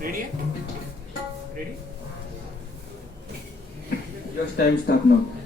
ready ready Yash time start now